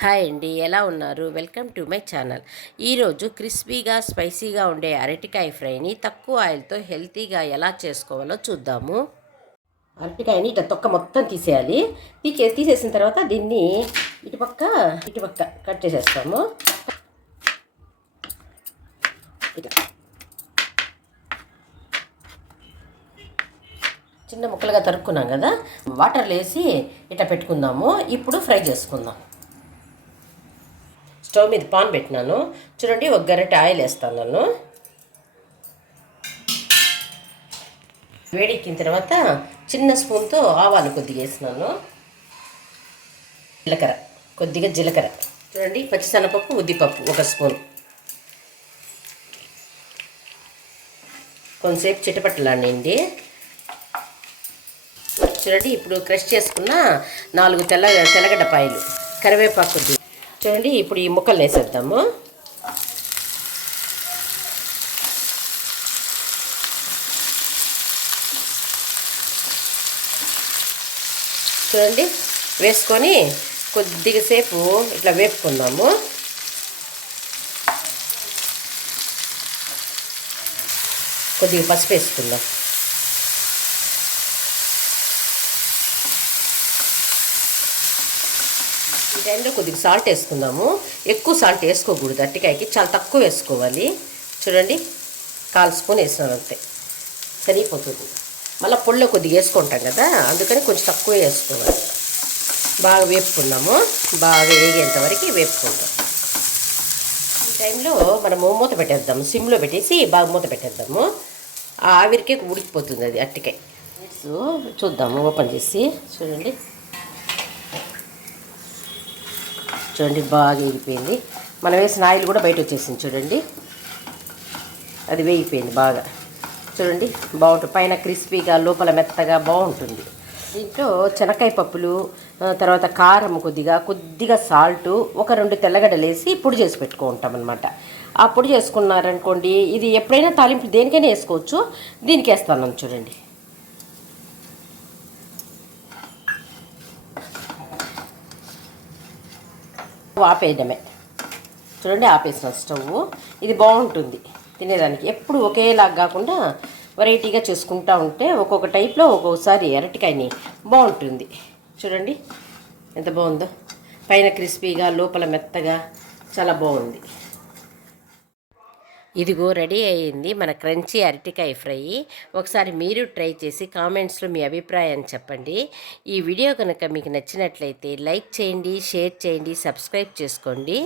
Hi అండి, ఎలా ఉన్నారు? Welcome to my channel. ఈరోజు క్రిస్పీగా స్పైసీగా ఉండే అరటికాయ ఫ్రైని తక్కువ ఆయిల్తో హెల్తీగా ఎలా చేసుకోవాలో చూద్దాము. అరటికాయని ఇట్లా తొక్క మొత్తం తీసేయాలి. తీసేసిన తర్వాత దీన్ని ఇటుపక్క కట్ చేసేస్తాము. ఇట్లా చిన్న ముక్కలుగా తరుక్కున్నాం కదా, వాటర్లో వేసి ఇట్లా పెట్టుకుందాము. ఇప్పుడు ఫ్రై చేసుకుందాం. స్టవ్ మీద పాన్ పెట్టినాను. చూడండి, ఒక గరిటె ఆయిల్ వేస్తాను. నన్ను వేడెక్కిన తర్వాత చిన్న స్పూన్తో ఆవాలు కొద్దిగా వేసినాను. కొద్దిగా జీలకర్ర, చూడండి, పచ్చిశనగపప్పు, ఉద్దిపప్పు 1 స్పూన్. కొంతసేపు చిటపట్టలాడండి. చూడండి, ఇప్పుడు క్రష్ చేసుకున్న 4 తెల్లగడ్డపాయలు, కరివేపాకు. చూడండి, ఇప్పుడు ఈ ముక్కలు వేసేద్దాము. చూడండి, వేసుకొని కొద్దిగా సేపు ఇట్లా వేపుకుందాము. కొద్దిగా పసుపు వేసుకుందాం. ఈ టైంలో కొద్దిగా సాల్ట్ వేసుకుందాము. ఎక్కువ సాల్ట్ వేసుకోకూడదు, అరటికాయకి చాలా తక్కువ వేసుకోవాలి. చూడండి, 1/4 స్పూన్ వేసినాను అంతే, సరిపోతుంది. మళ్ళీ పొడిలో కొద్దిగా వేసుకుంటాం కదా, అందుకని కొంచెం తక్కువ వేసుకోవాలి. బాగా వేపుకున్నాము, బాగా వేగేంత వరకు వేపుకుందాం. ఈ టైంలో మనము మూత పెట్టేద్దాము. సిమ్లో పెట్టేసి బాగా మూత పెట్టేద్దాము. ఆ ఆవిరికే ఉడికిపోతుంది అది అరటికాయ. చూద్దాము, ఓపెన్ చేసి. చూడండి, బాగా వేగిపోయింది. మనం వేసిన ఆయిల్ కూడా బయట వచ్చేసింది. చూడండి, అది వేగిపోయింది బాగా. చూడండి, బాగుంటుంది. పైన క్రిస్పీగా, లోపల మెత్తగా బాగుంటుంది. దీంట్లో శనక్కాయ పప్పులు, తర్వాత కారం, కొద్దిగా సాల్టు, 2 తెల్లగడ్డలు వేసి పొడి చేసి పెట్టుకుంటాం అనమాట. ఆ పొడి చేసుకున్నారనుకోండి, ఇది ఎప్పుడైనా తాలింపు దేనికైనా వేసుకోవచ్చు. దీనికి వేస్తాను. చూడండి, ఆపేయడమే. చూడండి, ఆపేసిన స్టవ్. ఇది బాగుంటుంది తినేదానికి. ఎప్పుడు ఒకేలాగా కాకుండా వెరైటీగా చేసుకుంటూ ఉంటే ఒక్కొక్క టైప్లో ఒక్కొక్కసారి అరటికాయని బాగుంటుంది. చూడండి ఎంత బాగుందో, పైన క్రిస్పీగా, లోపల మెత్తగా, చాలా బాగుంది. ఇదిగో రెడీ అయ్యింది మన క్రంచీ అరటికాయ ఫ్రై. ఒకసారి మీరు ట్రై చేసి కామెంట్స్లో మీ అభిప్రాయాన్ని చెప్పండి. ఈ వీడియో కనుక మీకు నచ్చినట్లయితే లైక్ చేయండి, షేర్ చేయండి, సబ్స్క్రైబ్ చేసుకోండి.